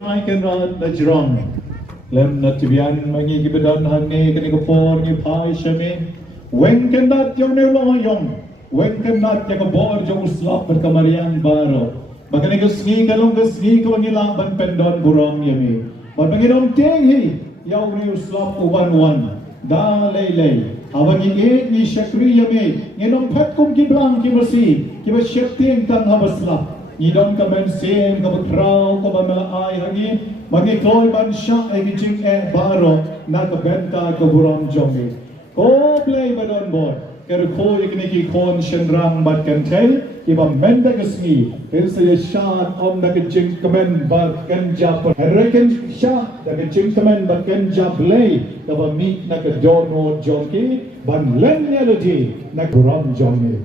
Kan rad na jirong. Lem na tibian mangi gibedan hangi kani kapor ni pai shami. Wen kan dat yung niloyong. Wen kan dat yung kabor yung uslap berkamarian baro. Bagani kusni kalong kusni ko ngilaban pendon burong yami. Bagani tinghi yaw ni uslap uban-wan. Da lay. Awang ni syakri yami. Nginong pet kum kiblang kibasi. Kibasyating tan habaslap. Nidon ka man sin, ka matraw, ka mamalaay hangin, magikloy man siya ay gijing baro na kabenta ka burong jongi. Ko play ba doon mo? Kaya ko ikinikikon siyang bat kantay, iba menda kasni, pero sa siya om na gijing kamen bat kanja po. Reckon siya, na gijing kamen bat kanja play, kaba meet na ka dono jongi, banlen niya lodi na burong jongi.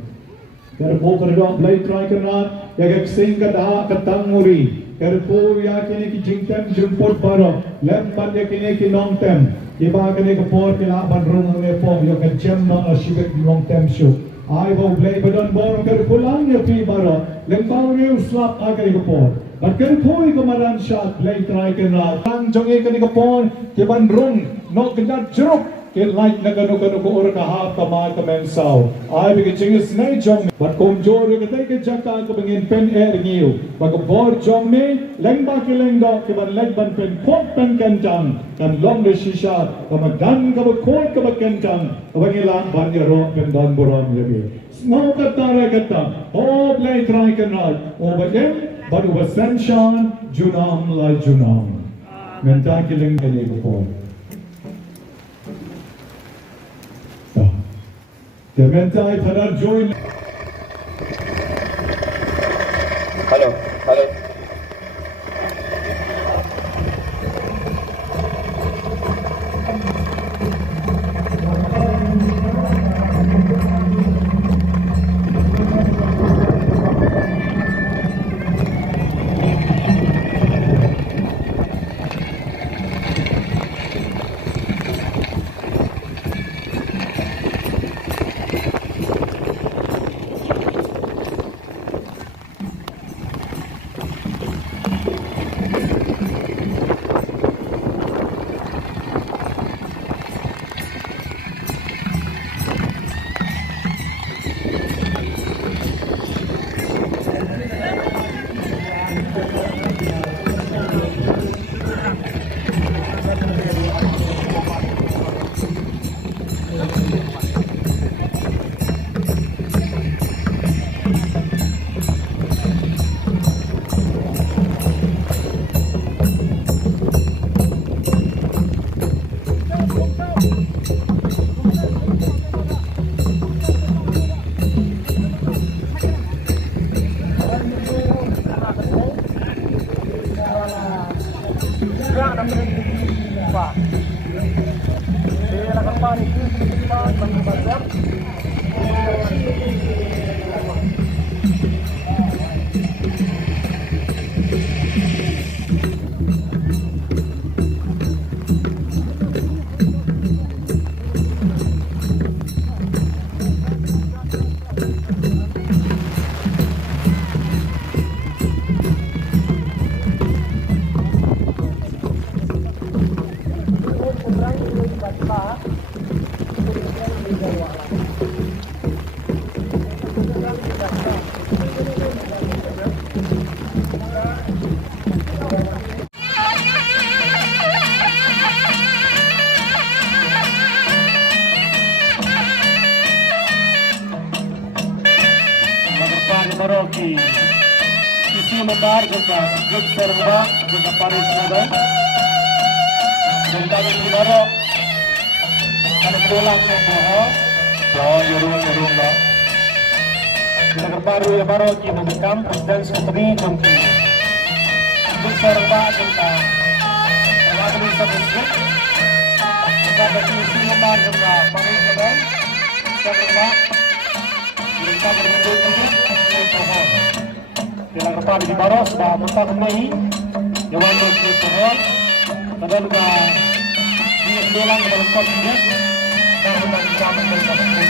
Kaya po ka rin play try ka na, yagsing ka daha katanguri. Kaya po yakini ki jingtem jumpot paro. Lempat yakini ki nongtem. Iba kini kapor kilaban rung ng po. Yung kacem na asibit nongtem siyo. Ay po play pa doon boro. Kaya po lang yung pi paro. Lempaw niyo slap agad kapor. At kaya po ikumaran siya. Play try ka na. Ang jongi kini kapor. Kiban rung. No kanya jeruk. Kaya like na gano-gano ko ora kahap ka mga kamensaw. Ay bigay na jong. But kung joro ka tayo ka bangin pen niyo. Pagkabor jong me, leng ba kilengdo, kiban legban pen kot pen kentang. Kan long de shisha, kamadan ka kot ka kentang. Kabangilang banyaro pen don buron yabi. Snow katara kata, o play try kanal. O bagay, baru basanshan, junam la junam. Nganta kileng kani ko. Kementai pada join. Halo. Maroki isi lebar juga good serba juga Paris juga dan kami di Marok ada pulang ke Bohong jurung lah kita baru ya Maroki di kampus dan setri jengki good serba juga ada di sebesar kita bagi isi lebar juga Paris juga serba kita berdua Kailan ka pa di Baros ba punta ko may yawan mo sa pohon kadang ka di lang ka balkon niya dahil ang kasama ng kapatid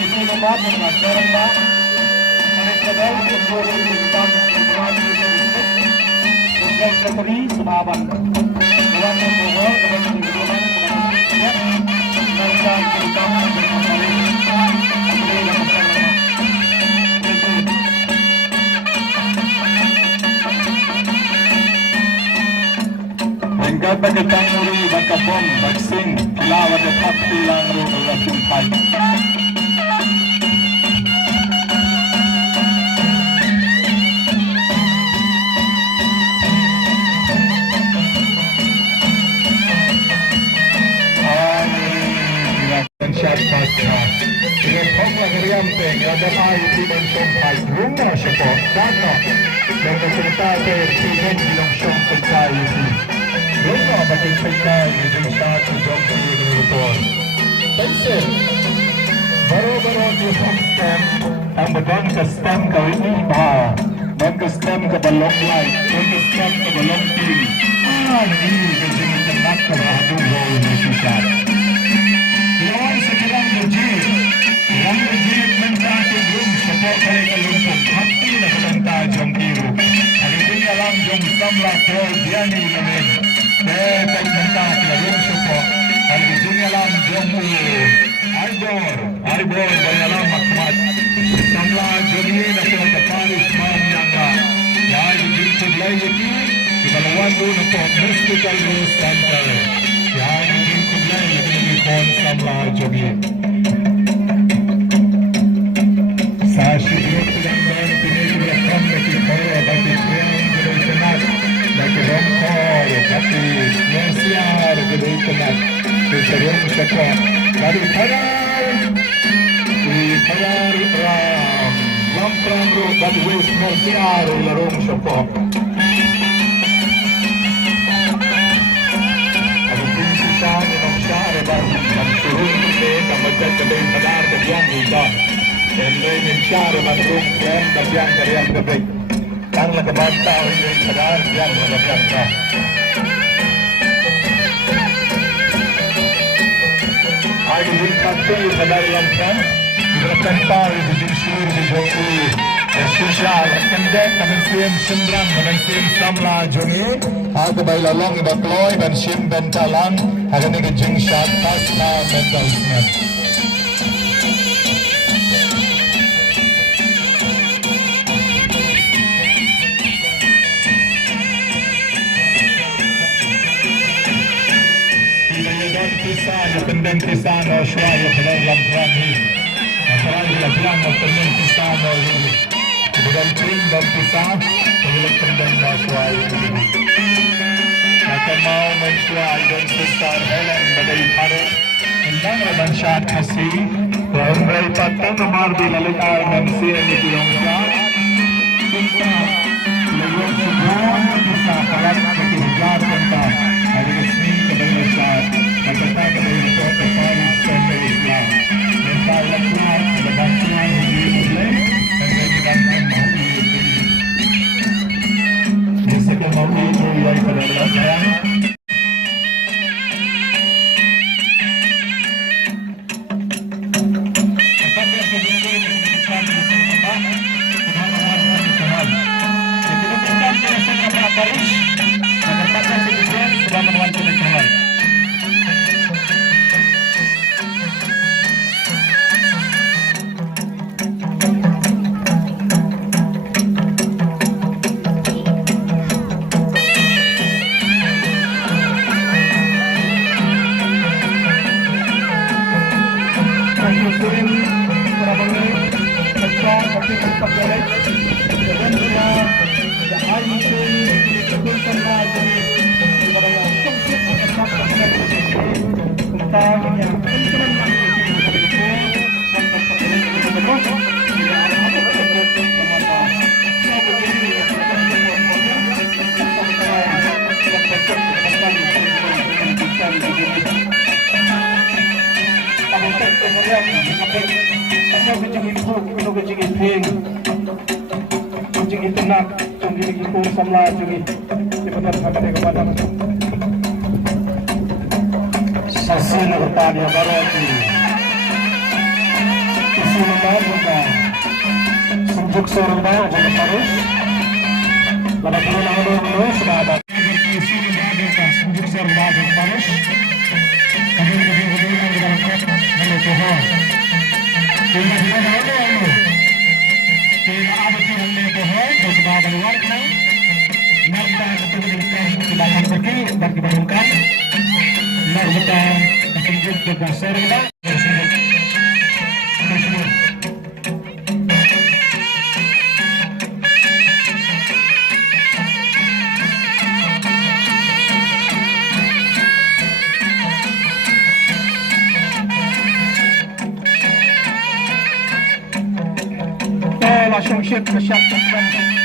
itu lebat dengan orang mak. Mereka dah berjuang di dalam perjuangan itu. Berjuang sekali senaban. Berjuang berjuang dengan berjuang ya. Mereka berjuang dengan mereka. Hingga pagkatang uri bakabom, baksin, lawan at haptilang rin ang ating fight. Shot pass na. Pinagpong lang riyampeng, ada tayo pinagpong fight. Runga siya po, dano. Dan nagsalita Stephen bilang siyang pagkayo si Runga magigpagkayo yung shot ni John P. Ginulupon. Tyson, baro-baro yung stem. Ang bagang ka stem ka ini ba? Bagang stem ka balong light, bagang stem ka balong team. Hindi ka sinitanak ka mahadong role na si shot. Iwan sa kirang legit. Kirang legit ng ating room sa po kaya kalumpong. Hati na kalanta Jong Kiro. Ang hindi nga lang Jong Samla Paul Diani namin. Kaya kalanta kila room sa po. Ang hindi nga lang Jong Arbor kaya lang makmat. Samla Johnny na sila sa Paris Mount Yanga. Kaya hindi tudlay ito. Ibalawan mo na po Mystical Rose Center. Kaya hindi tudlay ito. Kon Samla Jogi Sashi Grupilang dan Pinagulakam Bagi Koro Bagi Triangulationat Bagi Romkor Bagi Mensiar Gulationat Disarung Saka Dari Parar Di Parar Ram Lampram Ro Bagi Wis Mensiar Larung Saka dan turun ke kambajan kedai sadar bagian kita dan ingin syar masuk dan bagian karya terbaik karena kebanta ingin sadar yang bagian kita hari ini kami sadar yang kan gerakan par di jinsur di joki Shisha kendek kami sim sembrang kami sim Samla Jogi aku baila long bakloy dan sim bentalan akan ini jing shot pas na mental snap tidak ada kisah pendek kisah no shwa yo kalau lampuan ni apalagi lampuan no pendek kisah no kemudian tim dan kisah kalau pendek no shwa yo akan mau mencuai dan besar Helen badai paru undang reban syat kasih Ramrai patang nomor di lalu mensi ini tiongsa kita lewat semua bisa kalah kejar tentang hari resmi kedai syat kata kedai kota Paris Standard Islam mental lepas ada bantuan di Muslim dan dengan mau Sekian mau itu yang pada belakang. Sasana bertanya baru lembar bukan Sunjuk serba jangan harus Lepas itu dulu sudah ada berkisi lembar bukan Sunjuk serba jangan harus Kami kedua-kedua yang dalam kop lalu pohon Tidak ada lalu Tidak ada tinggal pohon dan sebab luar kan Narta ketemu di belakang pergi dan dibangunkan Narta Sunjuk dengan serba langsung siap bersiap-siap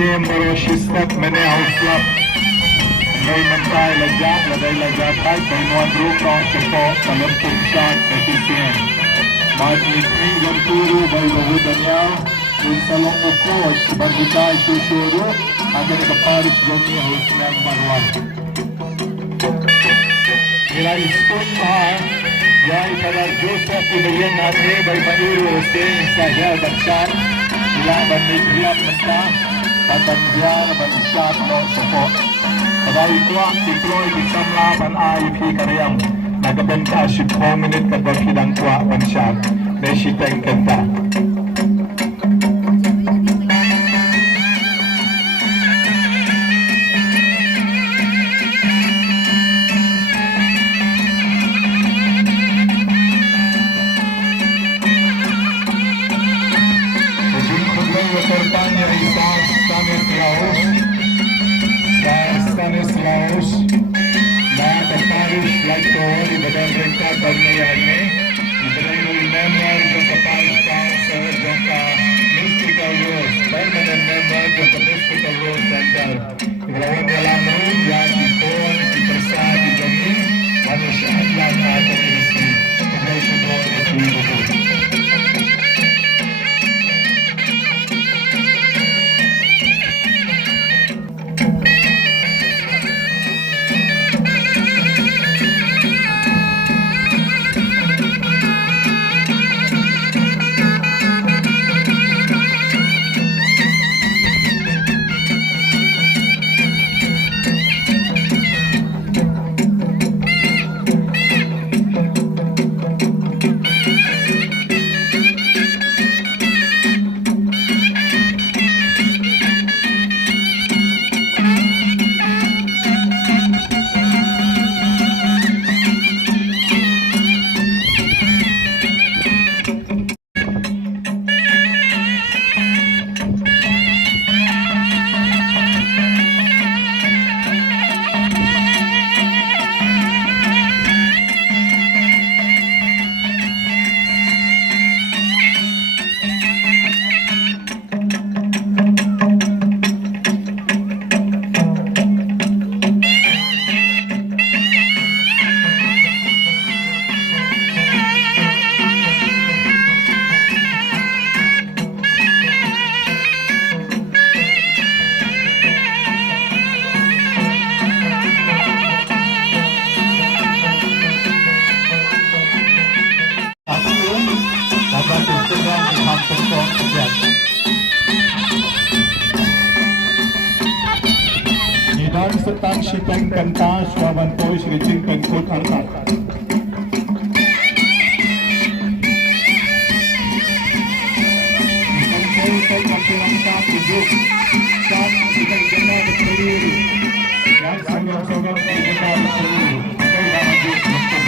Sim berosistat mene hauslap May mentay lajak laday lajakai May nuandruk nong cepo Kalem pungsat Ekisien Mat mitri yang turu Bay bahudanya Unsalong ukoj Sebargitay susuru Agar keparis gomi hausnang barwan Nila iskun mahal Yai pada Joseph Ibayan hati Bay paniru Hussein Sahya Baksan Nila bandit mentah Tandian berucap support. Pada itu deploy di Samlapan IP Karyam. Nagabenta 10 minit kadang hidang kuat one shot. Nasi tank kenta. Stanislaus na terparis like to di badan rengkat pagnayan ni ibadan member ng Paris Council ng Mystical Rose permanent member ng Mystical Rose Center ibadan dalam room yang ipon dipersa di jamin manusia yang ada di sini ibadan semua itu Shitong Kanta Swaban po Shri Chingpen Kut Harkat. Ikon po kapilang sa tujuk sa ikang ganda at paliru. Yan sanggap-sanggap sa ganda at paliru. Kailangan din ito.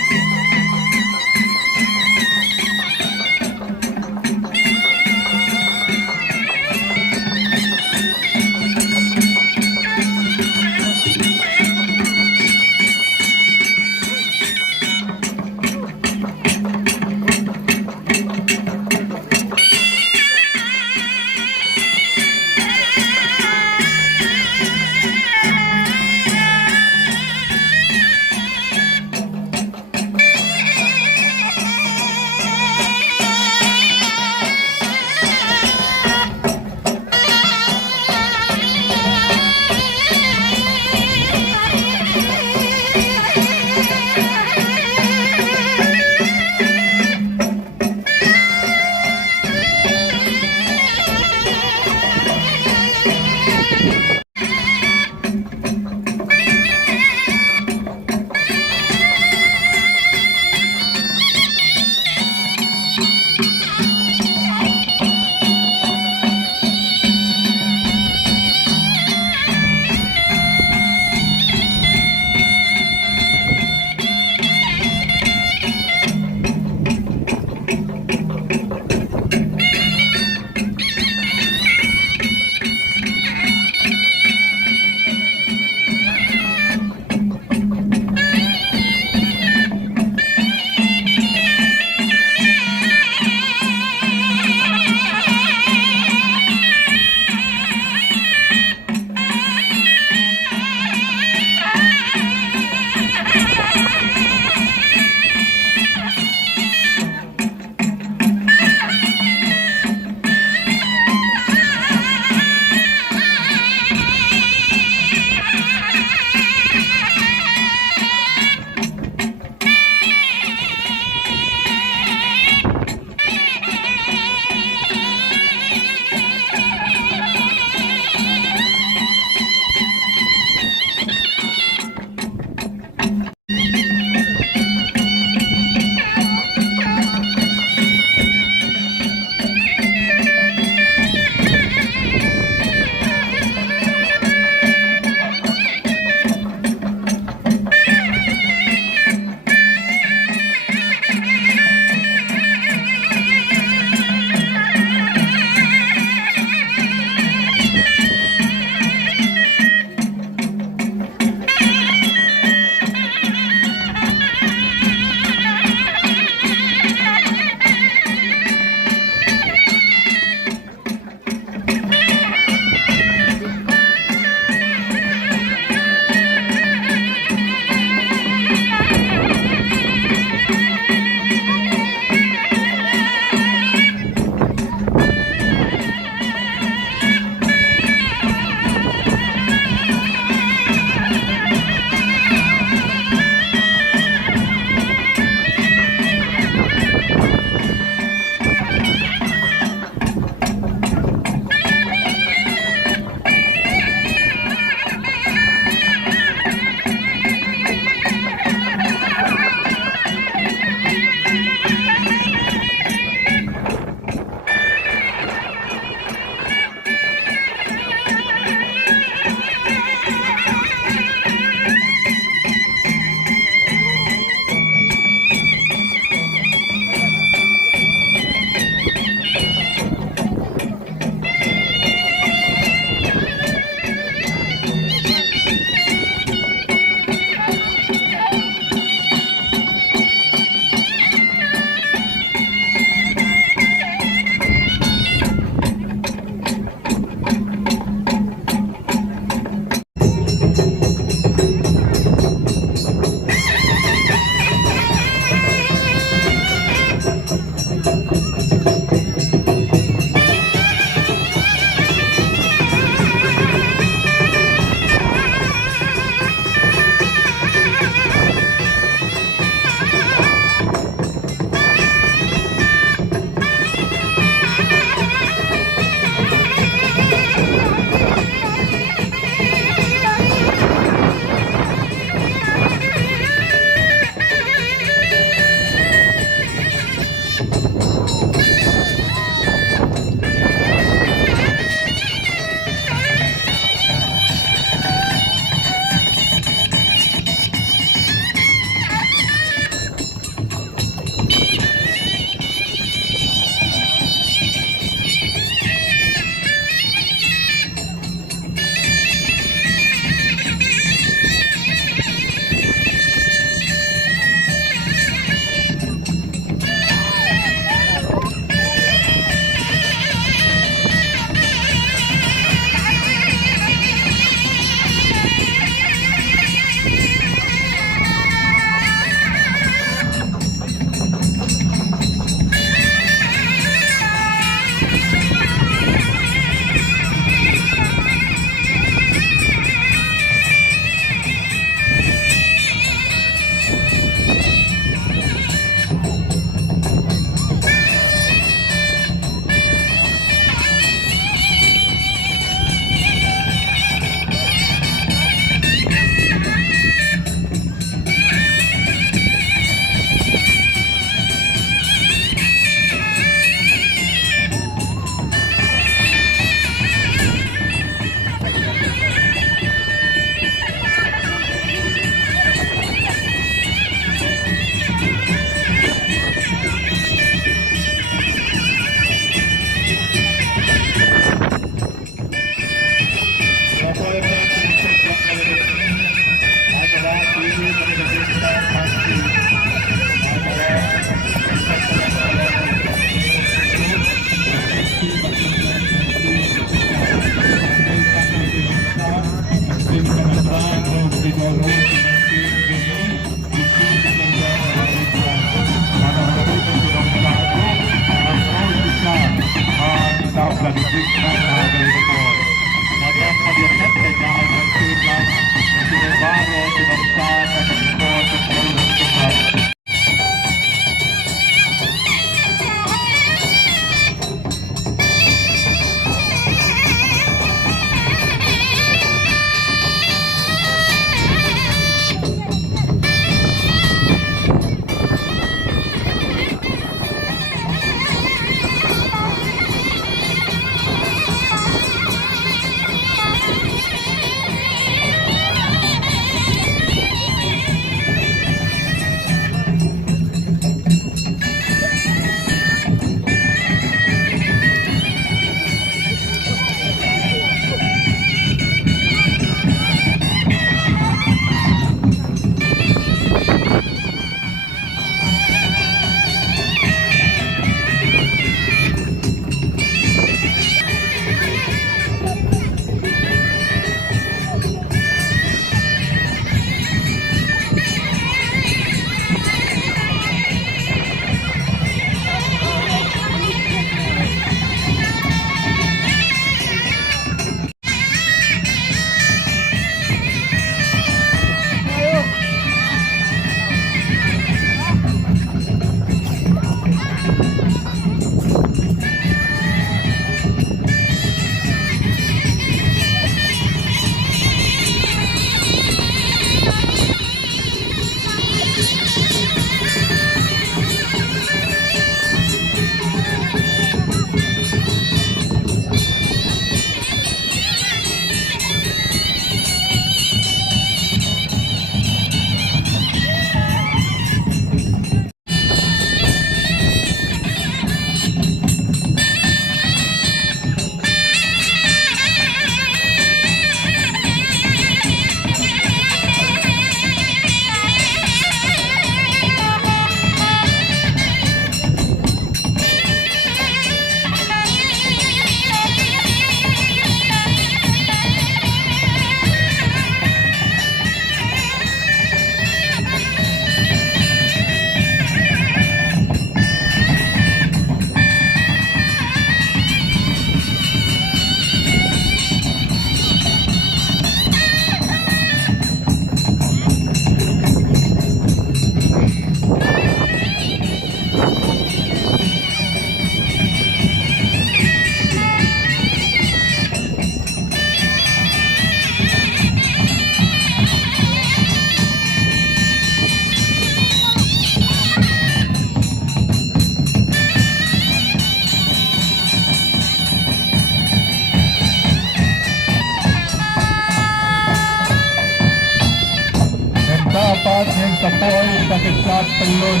shot ng Tapoy sa shot pelun.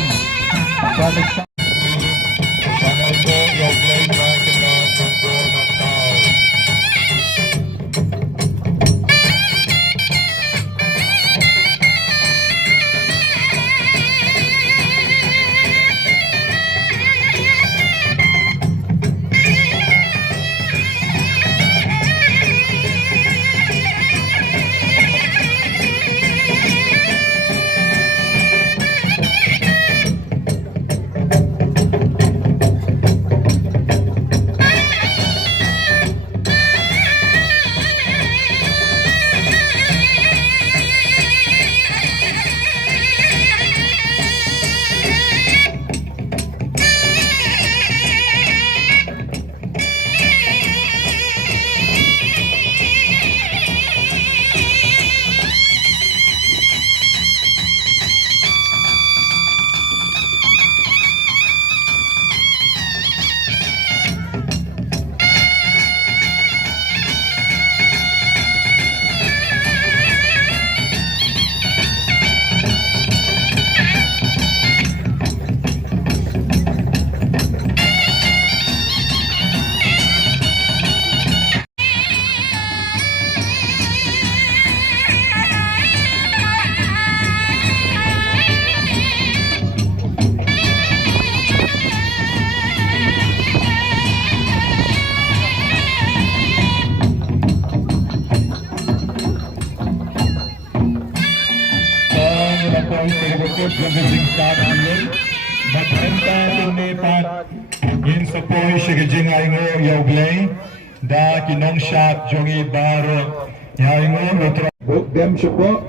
Sa shot. Panay po yung play na kinatungko ng tao. Maghenta tumipat in sa poy siya ay ngo yawglay da kinong shot jongi baro ay ngo notro book dem siya po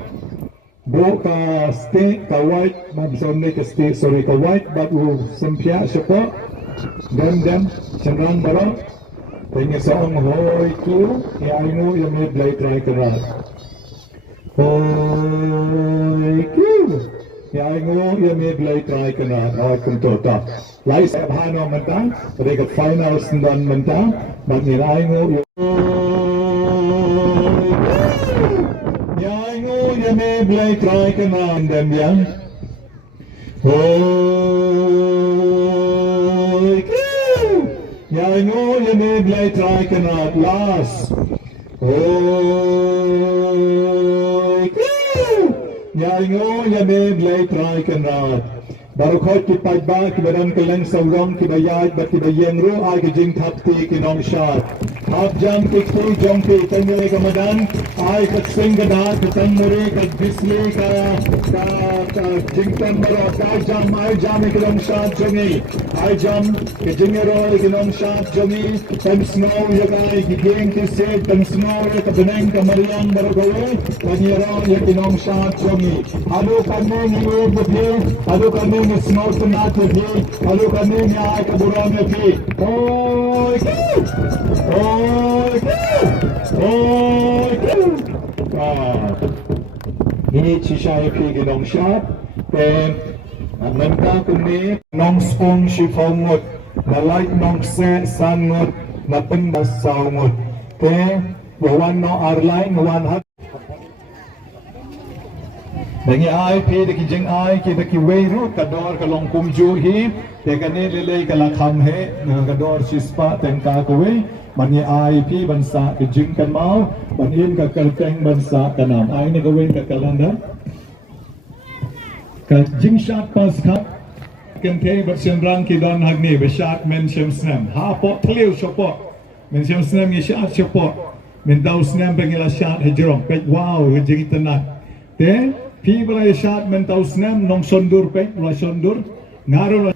book ka stay ka white mabsonne ka stay sorry ka white but sampya siya po dem siyang baro tingin sa ang hoy ko ay ngo yung may blade try ka rat hoy ko Yang ngo yang may blay try ka na kung tota. Lai sa hano manta, mereka finals dan manta, magniray ngo yang ngo yang may blay try ka na dan yang. Hoy, yang ngo yang may blay try ka na last. Yang ngo yang may blay try ka na. Baru kau kipai ba kibaran keleng saurong kibayat bat kibayeng ro ay kajing tapti kinong shot. Hap jam kikti jongki tanyay kamadan ay katsing gada katang muri kat bisli ka jingtan baro ay jam kinong shot jongi ay jam kajing ro kinong shot jongi tan snow yagay giging kisig tan snow kabeneng kamariang baro gawe kanyero kinong shot jongi adu kaneng iwe budi adu kaneng snow tonight with you. Hello, coming here. Kaburan with you. Oh, ini sisay ginong shot. Then, menta kuni nong spong shifongot. Nalay nong se sangot. Napendas saungot. Then, wawan no airline, wawan hat. Dengi ai pe de kijeng ai ki de ki weiru kador kalong kumju hi de kane lele kala kham he kador sispa tengka kowe mani ai pi bansa kijing kan mau banin ka kalteng bansa kanam ai ne kowe ka kalanda ka jing shat pas kha ken the bat sem rang ki don hagni be shat men sem snam ha po tliu shopo men sem snam ni shat shopo men dau snam bengila shat hejrong pe wow jing tanat te People ay shot men tau snam nong sondur pe la sondur ngaro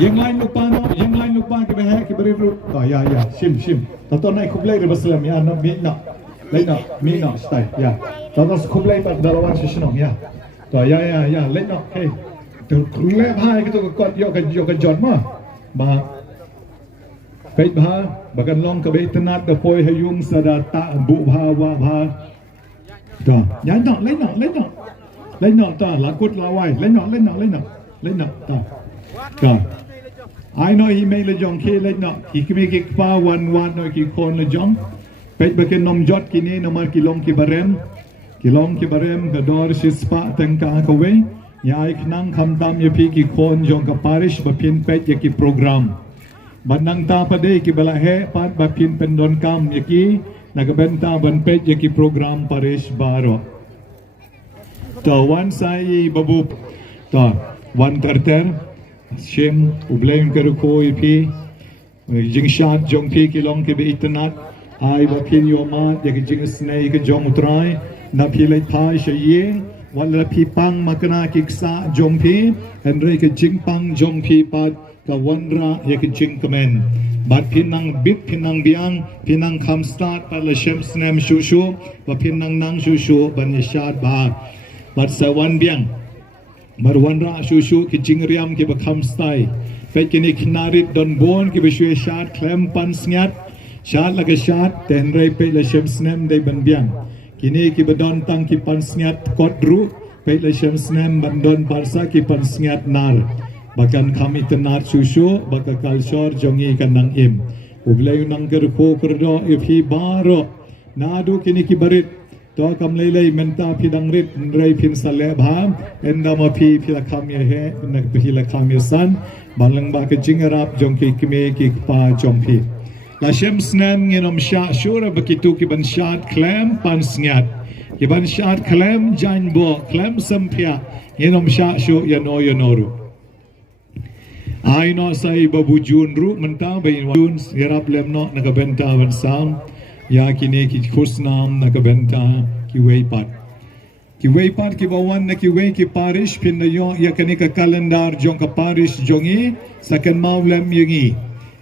yang lain lupa ke behek ke beri oh ya sim tato nai kublai re baslam ya no mi no stay ya tato kublai tak dalawan sisnong ya to ya leno hey tu kublai hai ke tu kot yo ke jot ma ba peit ba bagan long ke be tenat ke poi hayung sadata bu bha wa bha to ya no lấy nọ ta là cút là hoài lấy nọ ta ai nói hi mấy là dòng khi lấy nọ thì cái mấy cái pha wan nói cái con là dòng bây giờ cái nông jot cái này nó mà cái long cái barem kilong ki barem ka dor sispa tengka ka we ya ik nang kham tam ye pi ki kon jong ka parish ba pin pet ye ki program banang ta pade ki bala he pat ba pin pen don kam ye ki nagabenta ban pet ye ki program parish baro to wan sai babu to wan terter shem ublein ka ko ye pi jing shat jong pi kilong ki be itanat ai ba pin yo ma ye ki jing snai ki jong utrai na pi lai phai she ye wala pi pang makna ki sa jong pi en re ki jing pang jong pi pat ka wanra ye ki jing kamen bat pinang bit pinang biang pinang kham start pa la shem snem shu shu ba pinang nang shu shu ban ye shat ba bat sa wan biang bar wanra shu shu ki jing riam ki ba kham stai pe ki ni knarit don bon ki be shwe shat klem pan sngat shat la ka shat ten re pe la shem snem de ban biang kini ki badon tang ki pan sngat kodru pe la shem snem ban don barsa ki pan sngat nar bakan kami tenar susu baka kalsor jongi kanang im ublayu nang gerko kerdo ifi baro nadu kini ki barit to kam lelei menta pidang rit rei pin sale bha enda ma phi la kham ye he nak phi la kham ye san balang ba ke jingarap jongki kime ki pa jongpi la shem snem ngenom sha shura begitu ki ban shat klem pan sngat ki ban shat klem jain bo klem sampia ngenom sha shu yanoru ai no sai babu jun ru menta bain jun yarap lem no nakabenta ban sam ya kini ki khusnam nakabenta ki weipat ki bawan na ki wei ki parish pin na yo ya kani ka calendar jong ka parish jongi sakan mawlem yingi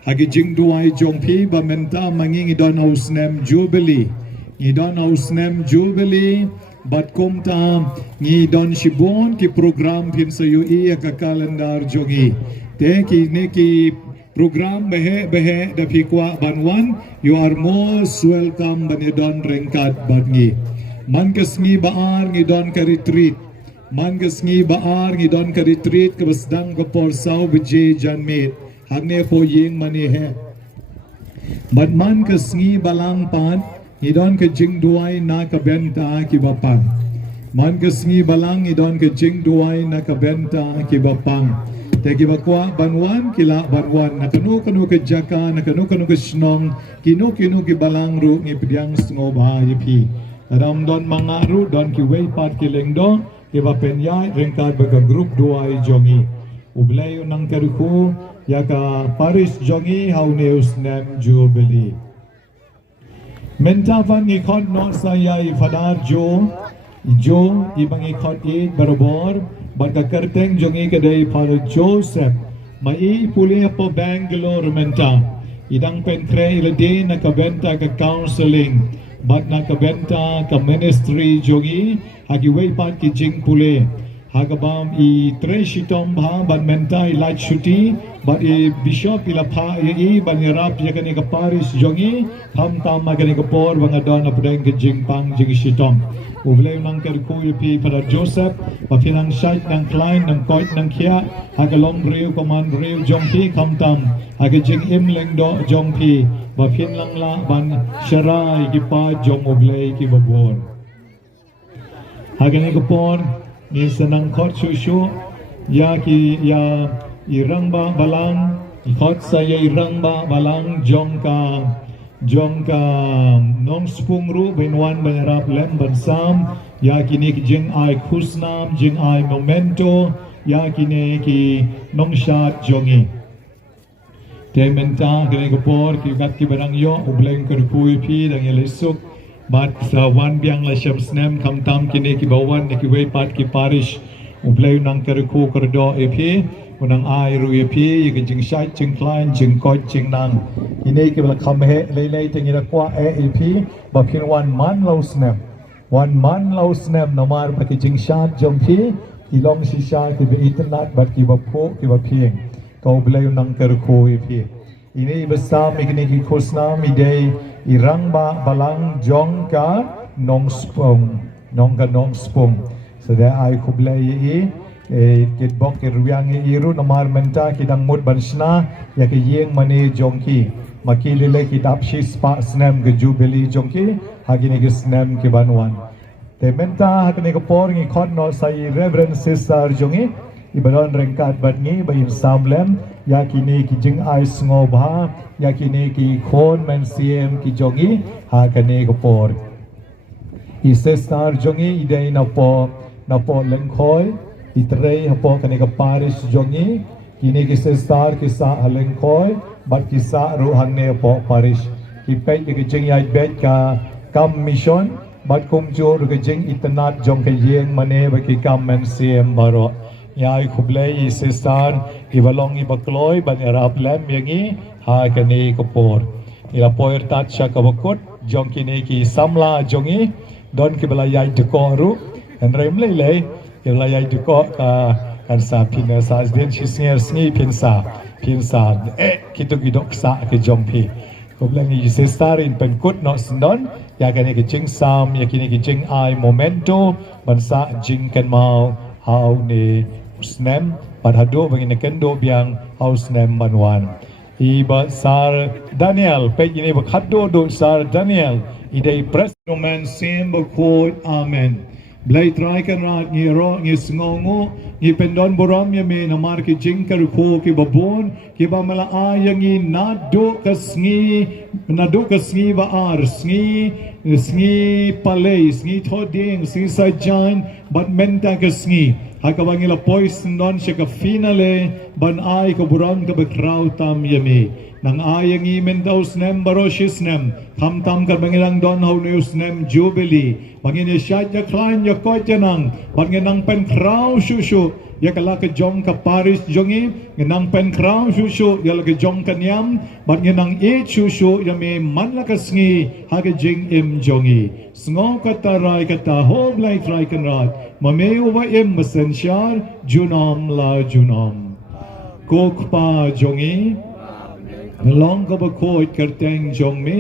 hagi jing duai jong pi ba menta mangi don ausnem jubilee ni don ausnem jubilee bat komta ni don shibon ki program pin sa yu i ka calendar jongi te ki ne ki program behe da pikwa banwan you are most welcome bani don rengkat bangi man kasngi baar ngi don ka retreat man kasngi baar ngi don ka retreat ka basdang ko por sau bije janmit hagne po ying mani he but man kasngi balang pan ngi don ka jing duai na ka benta ki bapang man kasngi balang ngi don ka jing duai na ka benta ki bapang tegi bakwa banwan kila banwan nakanu ke jaka nakanu ke snong kinu ki balang ru ngi pediang sngo ba yipi ram don mangaru don ki wei pat ki lengdo ki ba penya rengkat baga group duai jongi ublayu nang keruku ya ka paris jongi how news nem jubilee menta van ngi khot no saya ifadar jo ibang ikot i barobor baka kerteng jongi kedai Father Joseph mai puli po Bangalore menta idang penkre ilade nakabenta ka counseling bat nakabenta ka ministry jongi hagi way pat ki jing puli hagabam i treshitom bha ban menta i light shuti bat i bishop ila pha i ban yarap yakani ka paris jongi ham tam magani ka por banga don apdeng ki jing pang jing shitom ublew nang kerkuy pi para Joseph papinang site ng Klein ng Koit ng Kia hagalong riu command riu jongpi kamtam hagajing imleng do jongpi bapin lang la ban sharai kipa jong ublay kibabor hagani kapon ni sanang kot susyo ya ki ya irang ba balang ikot saya irang ba balang jongka nong spungru benwan banarap lem bansam ya kini ki jing ai khusnam jing ai momento ya kini ki nong shat jongi tementa kini kapor ki gat ki barang yo ubleng kerkui pi dang yelesuk bat sa wan biang la sham snem kamtam kini ki bawan ki wei pat ki parish ubleng nang kerku kerdo epi unang ai ru epi ki jing shat jing klein jing kot jing nang ini kita kam he lelei tengira kwa epi bapin one man lau snap namar paki jing shat jompi ilong shisha ki be internet bat ki bapo ki bapieng kau belai nang kerko epi ini besar mikni ki khosna midei irang ba balang jong ka nong spong sedai ai kublai kit bok ki ruang iru namar menta kidang mud bansna ya ki yeng mani jongki makili le ki dapshi spa snem ke jubilee jongki hagini ki snem ki banwan แต่เมนตาฮักในกระโปรงงี้คอนนอใส่เรเวรนซิสตาร์จงงี้อิบดอนเร่งการบัดงี้ไปอินซามเลมยากินีกิจึงไอสงอบายากินีกิโคนแมนเซียมกิจงงี้ฮักในกระโปรงอิเซสตาร์จงงี้อีเดย์นาโปเลงคอยอิตเรย์ฮัปโปกันในกระปาริสจงงี้กินีกิเซสตาร์กิสาฮเลงคอยบัดกิสารูฮันเนปอปาริสกิเป็ดกิจึงยายเบ็ดกากัมมิชชั่นบัดคุมจูรุกจึงอิตนาดจงกเยียงมันเนบกิกัมแมนเซียมบารอยายคุบเลยอิเซสตาร์อิวลองอิบักลอยบันอารับเลมยังงี้ฮากันนี้กปอร์อิลาปอยร์ตัดชักบกุดจงกินีกิสัมลาจงงี้ดอนกิบลายายตุกอรุอันเริ่มเลยกิบลายายตุกอกันสาพินาสาเดนชิสเนียร์สนีพินซาคิดตุกิดอกสากิจงพีคุบเลยอิเซสตาร์อินเป็นกุดนอสดอนอยากกันนี้กิจิงซามอยากกินกิจิงไอโมเมนโตบันซาจิงกันมาฮาวนี่สเนมปัดฮัดโดบังอินกันโดเบียงฮาวสเนมบันวันอีบัสซาร์ดานิเอลเปยินีบักฮัดโดซาร์ดานิเอลอีเดย์เพรสโนแมนเซียมบักโคดอาเมนบลายทรายกันรัดงี้รองี้สงงงี้เป็นดอนบุรามยามีนามาร์กิจิงกระโคกิบบุนกิบามาลาอายังงี้นาดูกัสงี้บาอาร์สงี้พาเลสงี้ทอดดิ้งสงี้ไซจานบัดเมนตากัสงี้หากว่างี้ละพอยส์นอนเชกับฟินาเล่บันไอกับบุรามกับคราวตามยามีนางอายังงี้เมนดาวสเนมบารอชิสเนมทำกันบางอย่างดอนฮาวนิวสเนมจูเบลีบางอย่างชาติจะคลายจะก้อยจะนังบางอย่างเป็นคราวชูอยากลากจงกับปาริสจงงี้นังเป็นคราวชูอยากลากจงกันยำบางอย่างชูยังมีมันลักสงีหากจิงจงงี้สงอกัตรายกัตโฮบไลทรายกันรัดมาเมวว่ามาเซนชาร์จูนอมลาจูนอมโกกปาจงงี้ลองกับโคดกระเตงจงมี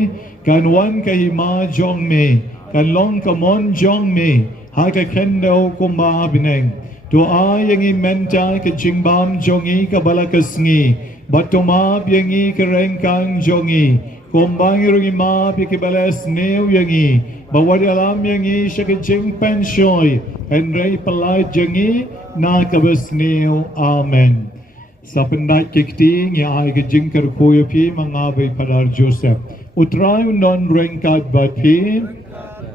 การวันกับหิมาจงมีการลองกับมอนจงมีหากเข็นเดากุมบาบิเนงตัวอายังงี้เมนจายกับจิงบามจงงี้กับบาลกัสงี้บัตตุมาบยังงี้กับเร่งกังจงงี้กุมบางรุ่งมาบยังกับบาลสเนียวยังงี้บาวดลามยังงี้ชักจิงเป็นชอยเอ็นเรย์ปลายยังงี้นากับสเนียวอาเมนSapendat kekti ngai ke jingkar koyo pi mangabai padar Joseph. Utrai non rengkat bat pi.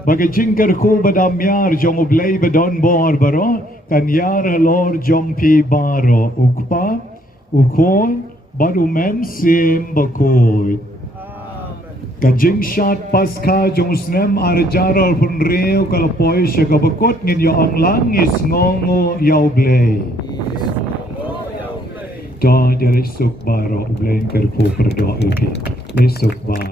Bagai jingkar ko badam yar jong oblay badon bor baro. Kan yar halor jong pi baro. Ukpa, ukon, badumen sim bakoy. Kajing shot paska jong snem arjaral pun reo kalapoy siya kabakot ngin yo ang langis ngongo yaublay. Da dari suk baro blain kerpo perdoa ilki. Le suk bar.